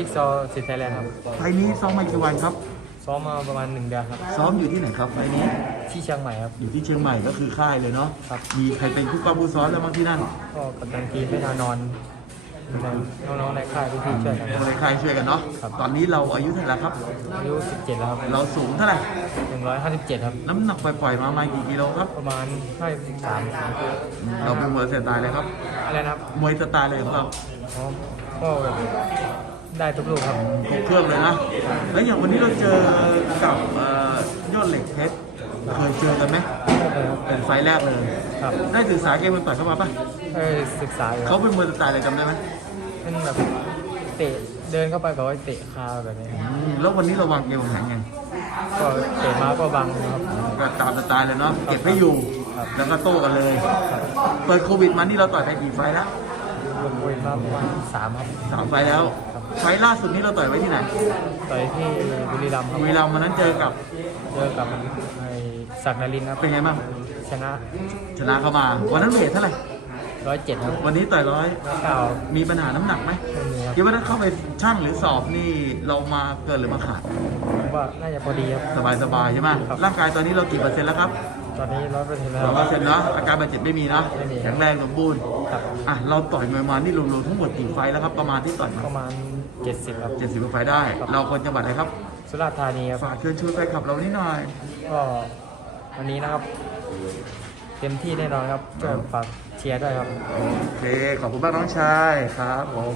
จิ๊กซอว์สิทธิ์ไทยแลนด์ครับไฟล์นี้ซ้อมมากี่วันครับ ซ้อมมาประมาณหนึ่งเดือนครับ ซ้อมอยู่ที่ไหนครับไฟล์นี้ ที่เชียงใหม่ครับ อยู่ที่เชียงใหม่ก็คือค่ายเลยเนาะ ครับ มีใครเป็นผู้กองผู้ซ้อมแล้วบ้างที่นั่นก็กับตันทีมไม่นานอนน้องๆในค่ายพี่ๆช่วยกัน คนในค่ายช่วยกันเนาะ ครับ ตอนนี้เราอายุเท่าไหร่แล้วครับ อายุ17แล้วครับเราสูงเท่าไหร่ 157ครับ น้ำหนักปล่อยๆมาประมาณกี่กิโลครับ ประมาณ53ครับเราเป็นมวยสไตล์เลยครับ อะไรนะครับมวยสไตล์เลยของเรา อ๋อก็แบบ ได้ทุกลูกครับครบเครื่องเลยนะ แล้วอย่างวันนี้เราเจอกับเอ่อยอดเหล็กเพชรเคยเจอกันไหมเลยครับเป็นไฟล์แรกเลย ครับได้ศึกษาเกมมันต่อยเข้ามาปะเอ้ยศึกษาอยู่คเขารับเป็นมวยสไตล์อะไรจำได้ไหมเป็นแบบเตะเดินเข้าไปแบบว่าเตะคาแบบนี้อืมแล้ววันนี้เราวางเกมวางแผนไงก็เตะมาก็บังนะครับ ก็ตามสไตล์เลยเนาะเก็บให้อยู่ครับแล้วก็โต้กันเลย เปิดโควิดมานี่เราต่อยไปกี่ไฟล์แล้วรว มวยมาประมาณสามครับ สามไฟล์แล้วไฟล์ล่าสุดนี้เราต่อยไว้ที่ไหนต่อยที่บุรีรัมย์ครับ บุรีรัมย์วันนั้นเจอกับเจอกับไอ้ศักดิ์นรินทร์ครับเป็นไงบ้างชนะชนะเข้ามา วันนั้นเวทเท่าไหร่ ร้อยเจ็ดครับวันนี้ต่อยร้อยเก้ามีปัญหาน้ำหนักไหมไม่มีครับคิดว่าถ้าเข้าไปช่างหรือสอบนี่เรามาเกินหรือมาขาดผมว่าน่าจะพอดีครับสบายสบายๆใช่ไหมครับร่างกายตอนนี้เรากี่เปอร์เซ็นต์แล้วครับตอนนี้ร้อยเปอร์เซ็นต์แล้วร้อยคเปอรับร์เซ็นต์เนาะอาการบาดเจ็บไม่มีเนาะไม่มีแข็งแรงสมบูรณ์ครับอะเราต่อยมวยมานี่รวมๆทั้งหมดกี่ไฟล์แล้วครับประมาณที่ต่อยมาประมาณเจ็ดสิบครับเจ็ดสิบไฟล์ได้ เราคนจังหวัดอะไรครับ สุราษฎร์ธานีครับฝากเชิญชวนแฟนคลับเรานิดหน่อยก็วันนี้นะครับเต็มที่แน่นอนครับช่วยฝาก เชียร์ด้วยครับ โอเค ขอบคุณมากน้องชายครับผม